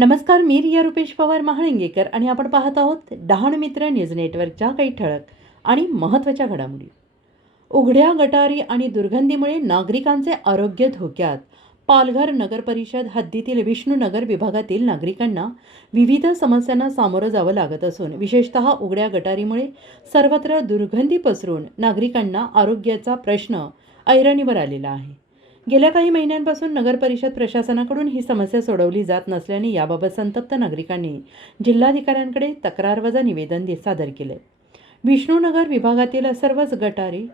नमस्कार मी रिया रुपेश पवार महाळिंगेकर आणि आपण पाहत आहोत डहाण मित्र न्यूज नेटवर्कच्या काही ठळक आणि महत्त्वाच्या घडामोडी. उघड्या गटारी आणि दुर्गंधीमुळे नागरिकांचे आरोग्य धोक्यात. पालघर नगर परिषद हद्दीतील विष्णूनगर विभागातील नागरिकांना विविध समस्यांना सामोरं जावं लागत असून विशेषतः उघड्या गटारीमुळे सर्वत्र दुर्गंधी पसरून नागरिकांना आरोग्याचा प्रश्न ऐरणीवर आलेला आहे. गेल्या काही महिन्यांपासून नगर परिषद प्रशासनाकडून ही समस्या सोडवली जात नसल्याने याबाबत संतप्त नागरिकांनी जिल्हाधिकाऱ्यांकडे तक्रार वजा निवेदन सादर केले. विष्णुनगर विभागातील सर्वच गटारे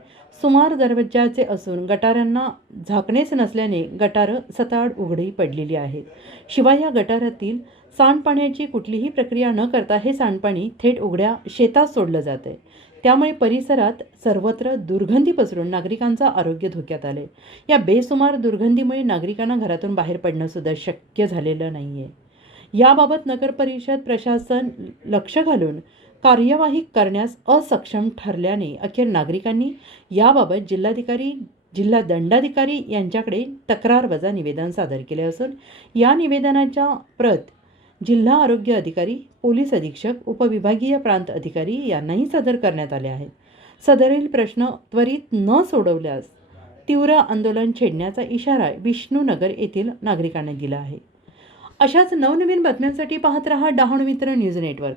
सुमार दर्जाचे असून गटारांना झाकणेच नसल्याने गटारं सताड उघडी पडलेली आहेत. शिवाय या गटारातील सांडपाण्याची कुठलीही प्रक्रिया न करता हे सांडपाणी थेट उघड्या शेतात सोडलं जाते त्यामुळे परिसरात सर्वत्र दुर्गंधी पसरून नागरिकांचं आरोग्य धोक्यात आले. या बेसुमार दुर्गंधीमुळे नागरिकांना घरातून बाहेर पडणंसुद्धा शक्य झालेलं नाही आहे याबाबत नगर परिषद प्रशासन लक्ष घालून कार्यवाही करण्यास असक्षम ठरल्याने अखेर नागरिकांनी याबाबत जिल्हाधिकारी जिल्हा दंडाधिकारी यांच्याकडे तक्रार वजा निवेदन सादर केले असून या निवेदनाच्या प्रत जिल्हा आरोग्य अधिकारी पोलीस अधीक्षक उपविभागीय प्रांत अधिकारी यांनाही सादर करण्यात आले आहेत. सदरील प्रश्न त्वरित न सोडवल्यास तीव्र आंदोलन छेडण्याचा इशारा विष्णुनगर येथील नागरिकांनी दिला आहे. अशाच नवनवीन बातम्यांसाठी पाहत रहा डहाणू मित्र न्यूज नेटवर्क.